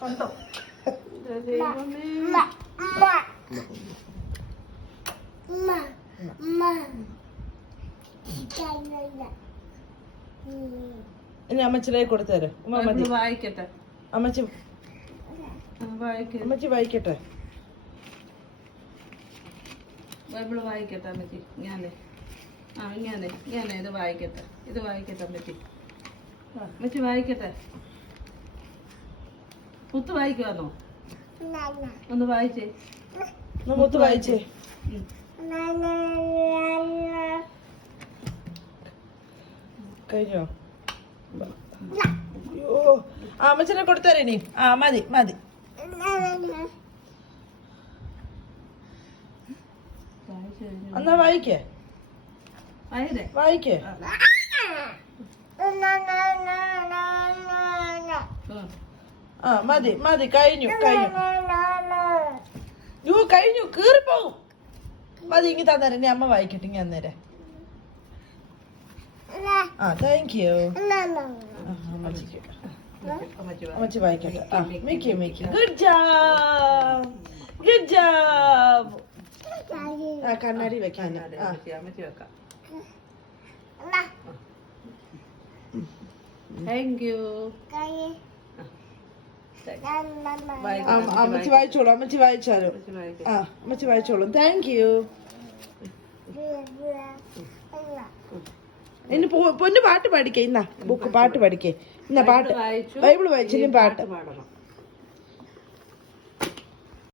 കണ്ടോ ഇനി അമ്മച്ചിലേക്ക് കൊടുത്തേരെ. വായിക്കട്ടെ അമ്മച്ചി അമ്മച്ചി വായിക്കട്ടെ. ബൈബിള് വായിക്കട്ടെ അമ്മച്ചി. ഇങ്ങനെ ഇത് വായിക്കട്ടെ. ഇത് വായിക്കട്ടെ അമ്മച്ചി. അമ്മച്ചി വായിക്കട്ടെ. മുത്ത് വായിക്കുവാന്നോ? ഒന്ന് വായിച്ചേ. മുത്ത് വായിച്ചേ. കഴിഞ്ഞോ? അയ്യോ അമ്മച്ചിനെ കൊടുത്തേരെ ഇനി. മതി മതി. എന്നാ വായിക്കേ വായിക്കേ. മതി മതി. കഴിഞ്ഞു കഴിഞ്ഞു കീറിപ്പോവും. മതി ഇങ്ങി തന്നേരെ. ഇനി അമ്മ വായിക്കട്ടെ. ഇങ്ങ അന്നേരെ. Thank you. അമ്മച്ചി വായിക്കട്ടെ. Mickey Mickey. Good job good job. കണ്ണാടി വെക്കാൻ. അമ്മച്ചി വെക്കാം. Thank you. അമ്മച്ചി വായിച്ചോളൂ. അമ്മച്ചി വായിച്ചാലോ? അമ്മച്ചി വായിച്ചോളൂ. Thank you. ഇനി പൊന്നു പാട്ട് പഠിക്കേ. ഇന്നാ ബുക്ക് പാട്ട് പഠിക്കേ. ഇന്നാ പാട്ട് ബൈബിള് വായിച്ചില്ലേ പാട്ട് പാടണം.